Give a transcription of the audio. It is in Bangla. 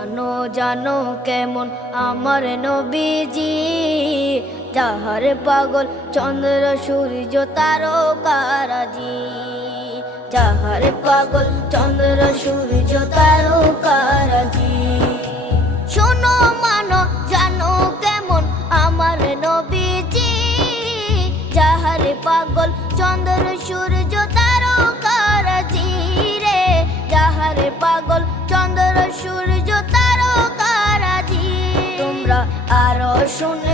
জানো জানো কেমন আমার নবীজি, যাহার পাগল চন্দ্র সূর্য তারকারাজি, যাহার পাগল চন্দ্র সূর্য তারকারাজি। শোনো মানো জানো কেমন আমার নবীজি, যাহার পাগল চন্দ্র সূর্য তারকারাজি রে, যাহার পাগল চন্দ্র সূর্য তারকারাজি। তোমরা আরো শুনে